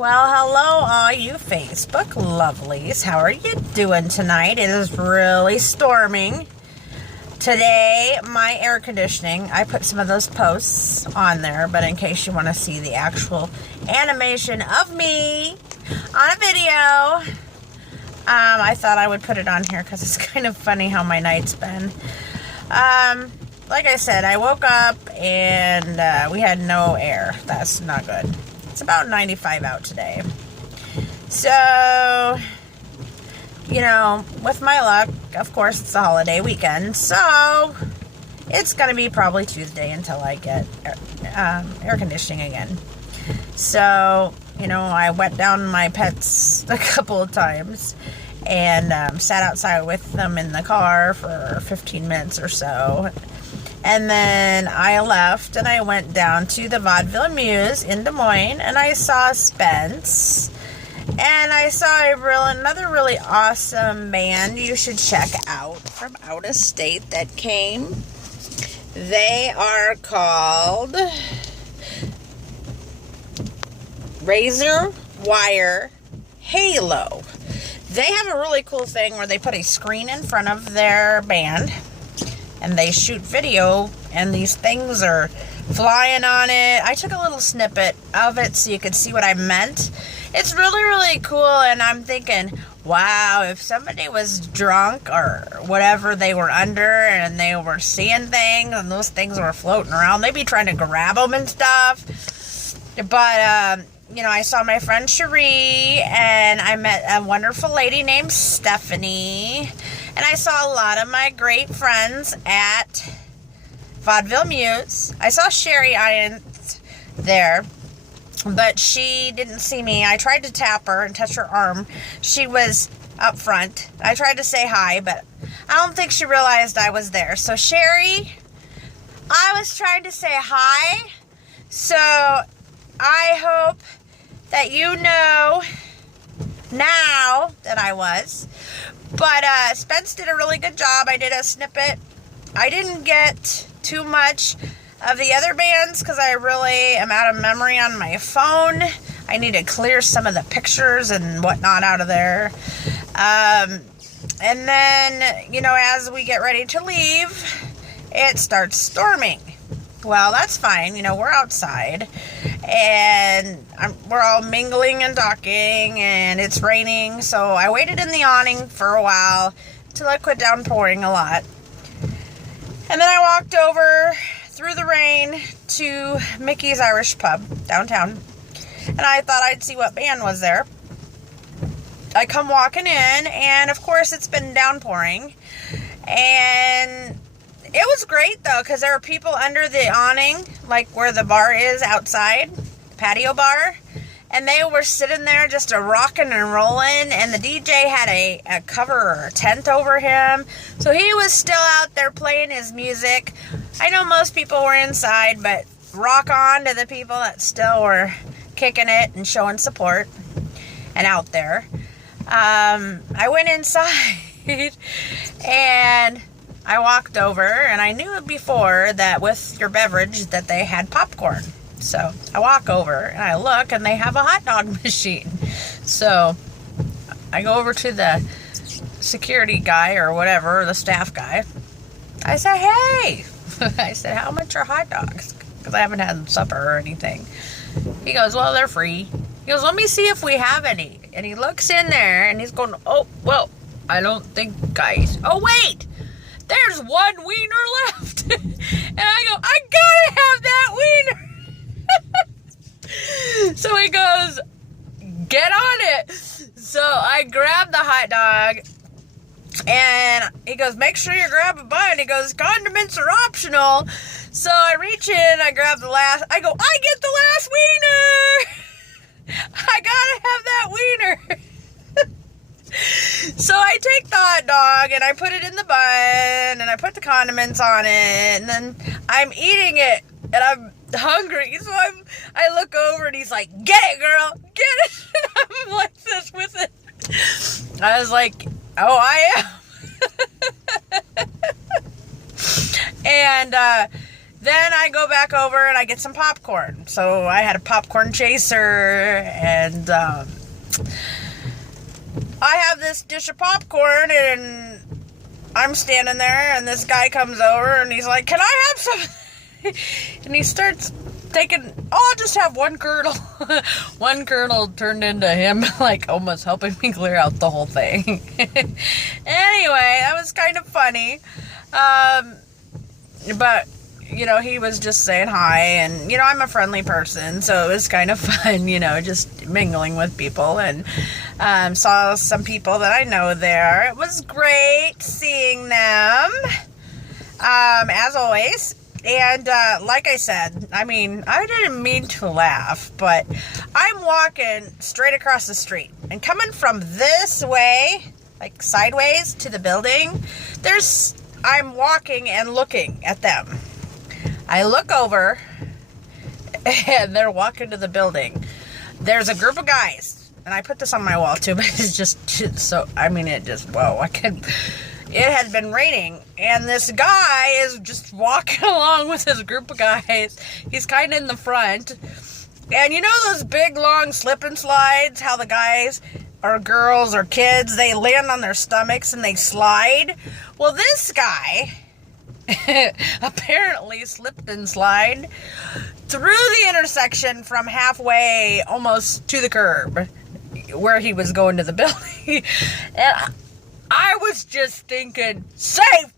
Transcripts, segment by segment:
Well, hello, all you Facebook lovelies. How are you doing tonight? It is really storming. Today, my air conditioning, I put some of those posts on there, but in case you want to see the actual animation of me on a video, I thought I would put it on here because it's kind of funny how my night's been. Like I said, I woke up and we had no air. That's not good. It's about 95 out today. So, you know, with my luck, of course, it's a holiday weekend. So, it's going to be probably Tuesday until I get air conditioning again. So, you know, I wet down my pets a couple of times and sat outside with them in the car for 15 minutes or so. And then I left and I went down to the Vaudeville Muse in Des Moines and I saw Spence. And I saw another really awesome band you should check out from out of state that came. They are called Razor Wire Halo. They have a really cool thing where they put a screen in front of their band and they shoot video, and these things are flying on it. I took a little snippet of it so you could see what I meant. It's really, really cool, and I'm thinking, wow, if somebody was drunk or whatever they were under and they were seeing things and those things were floating around, they'd be trying to grab them and stuff. But, you know, I saw my friend Cherie, and I met a wonderful lady named Stephanie. And I saw a lot of my great friends at Vaudeville Muse. I saw Sherry Irons there, but she didn't see me. I tried to tap her and touch her arm. She was up front. I tried to say hi, but I don't think she realized I was there. So Sherry, I was trying to say hi. So I hope that you know now that I was. But Spence did a really good job. I did a snippet. I didn't get too much of the other bands because I really am out of memory on my phone. I need to clear some of the pictures and whatnot out of there. And then, you know, as we get ready to leave, it starts storming. Well, that's fine. You know, we're outside and we're all mingling and talking and it's raining. So I waited in the awning for a while till it quit downpouring a lot. And then I walked over through the rain to Mickey's Irish Pub downtown. And I thought I'd see what band was there. I come walking in and of course it's been downpouring. And it was great, though, because there were people under the awning, like where the bar is outside, the patio bar, and they were sitting there just rocking and rolling, and the DJ had a cover or a tent over him, so he was still out there playing his music. I know most people were inside, but rock on to the people that still were kicking it and showing support and out there. I went inside, and I walked over, and I knew before that with your beverage that they had popcorn. So I walk over, and I look, and they have a hot dog machine. So I go over to the security guy or whatever, the staff guy. I said, hey! I said, how much are hot dogs? Because I haven't had supper or anything. He goes, well, they're free. He goes, let me see if we have any. And he looks in there, and he's going, oh, well, I don't think, guys. Oh, wait! There's one wiener left. And I go, I gotta have that wiener. So he goes, get on it. So I grab the hot dog and he goes, make sure you grab a bite. He goes, condiments are optional. So I reach in, I grab the last, I go, I get the last wiener. I gotta have that wiener. So I take the hot dog and I put it in the bun and I put the condiments on it and then I'm eating it and I'm hungry. So I look over and he's like, get it, girl, get it. And I'm like this with it. I was like, oh, I am. And Then I go back over and I get some popcorn. So I had a popcorn chaser, and I have this dish of popcorn, and I'm standing there, and this guy comes over, and he's like, "Can I have some?" And he starts taking, I'll just have one kernel. One kernel turned into him, like, almost helping me clear out the whole thing. Anyway, that was kind of funny. But, you know, he was just saying hi, and, you know, I'm a friendly person, so it was kind of fun, you know, just mingling with people, and saw some people that I know there. It was great seeing them, as always. And like I said, I mean, I didn't mean to laugh, but I'm walking straight across the street, and coming from this way, like sideways to the building, I'm walking and looking at them. I look over, and they're walking to the building. There's a group of guys, and I put this on my wall too, but it's just so, I mean, whoa, it had been raining, and this guy is just walking along with his group of guys. He's kind of in the front. And you know those big, long slip and slides, how the guys or girls or kids, they land on their stomachs and they slide? Well, this guy apparently slipped and slide through the intersection from halfway almost to the curb where he was going to the building. And I was just thinking, safe,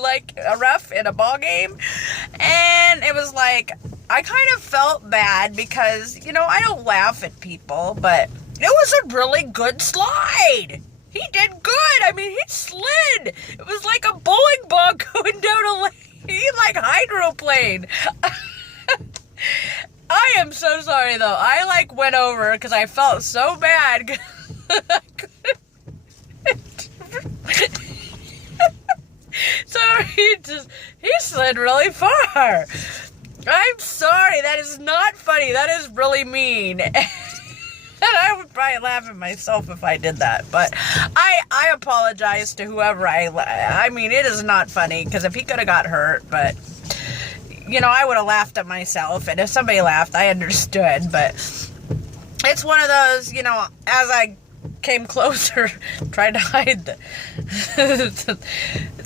like a ref in a ball game. And it was like, I kind of felt bad because, you know, I don't laugh at people, but it was a really good slide. He did good. I mean, he slid. It was like a bowling ball going down a lane. He like hydroplaned. I am so sorry, though. I like went over because I felt so bad. So he slid really far. I'm sorry, that is not funny. That is really mean. And I would probably laugh at myself if I did that. But I apologize to whoever I mean, it is not funny, because if he could have got hurt, but, you know, I would have laughed at myself. And if somebody laughed, I understood. But it's one of those, you know, as I came closer, tried to hide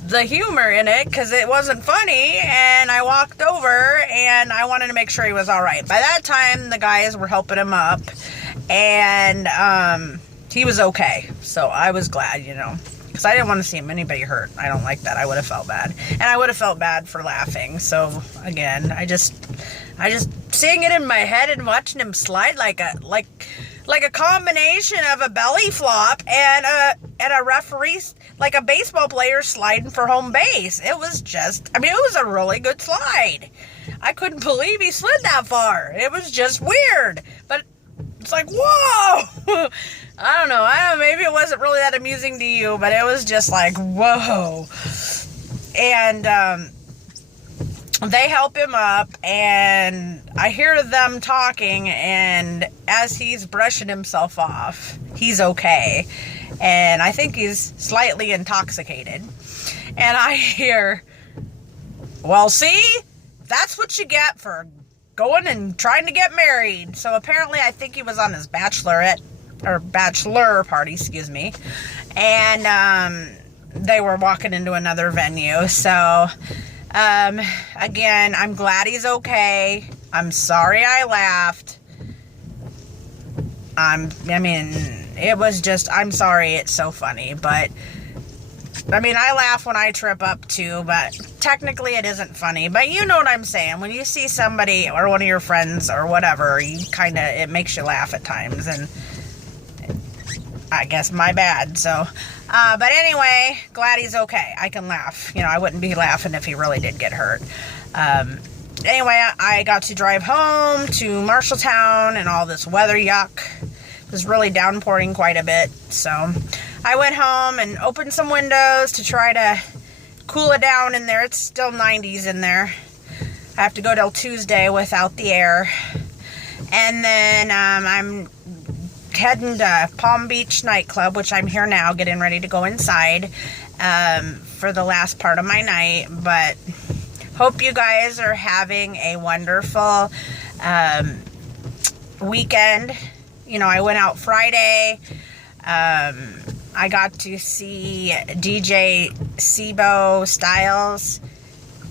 the humor in it, because it wasn't funny, and I walked over, and I wanted to make sure he was all right. By that time, the guys were helping him up, and he was okay, so I was glad, you know, because I didn't want to see anybody hurt. I don't like that. I would have felt bad, and I would have felt bad for laughing. So again, I just seeing it in my head and watching him slide like a combination of a belly flop and a referee, like a baseball player sliding for home base. It was just, I mean, it was a really good slide. I couldn't believe he slid that far. It was just weird, but it's like, whoa. I don't know, maybe it wasn't really that amusing to you, but it was just like, whoa. And they help him up, and I hear them talking, and as he's brushing himself off, he's okay, and I think he's slightly intoxicated, and I hear, well, see, that's what you get for going and trying to get married. So apparently I think he was on his bachelor party, excuse me, and they were walking into another venue, so again, I'm glad he's okay. I'm sorry I laughed. I mean, it was just, I'm sorry, it's so funny, but, I mean, I laugh when I trip up too, but technically it isn't funny, but you know what I'm saying. When you see somebody or one of your friends or whatever, it makes you laugh at times, and I guess my bad, so, but anyway, glad he's okay. I can laugh. You know, I wouldn't be laughing if he really did get hurt. Anyway, I got to drive home to Marshalltown, and all this weather yuck. It was really downpouring quite a bit, so I went home and opened some windows to try to cool it down in there. It's still 90s in there. I have to go till Tuesday without the air. And then I'm heading to Palm Beach nightclub, which I'm here now, getting ready to go inside for the last part of my night. But Hope you guys are having a wonderful weekend. You know, I went out Friday. I got to see DJ Sibo Styles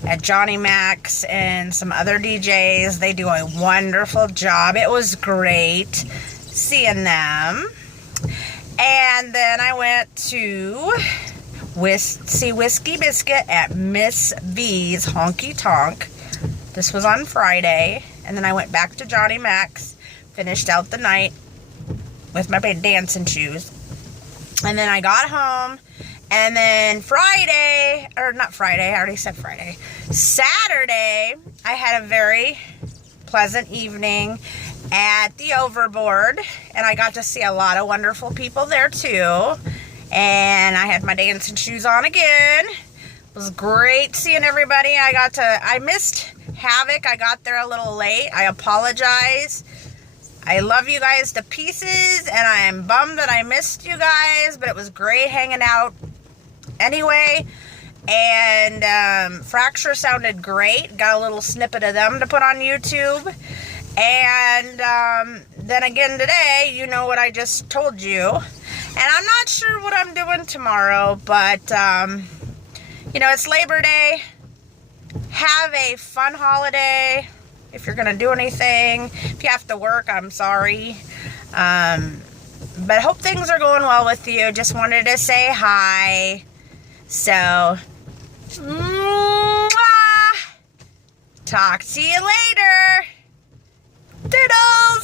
at Johnny Mac's and some other DJs. They do a wonderful job. It was great seeing them. And then I went to see Whiskey Biscuit at Miss V's Honky Tonk. This was on Friday. And then I went back to Johnny Mac's, finished out the night with my big dancing shoes. And then I got home, and then Friday, or not Friday, I already said Friday, Saturday, I had a very pleasant evening at the Overboard, and I got to see a lot of wonderful people there too, and I had my dancing shoes on again. It was great seeing everybody. I missed Havoc. I got there a little late. I apologize. I love you guys to pieces, and I am bummed that I missed you guys, but it was great hanging out anyway. And Fracture sounded great. Got a little snippet of them to put on YouTube. And then again today, you know what I just told you. And I'm not sure what I'm doing tomorrow, but, you know, it's Labor Day. Have a fun holiday. If you're going to do anything, if you have to work, I'm sorry. But hope things are going well with you. Just wanted to say hi. So, mwah! Talk to you later. Doodles!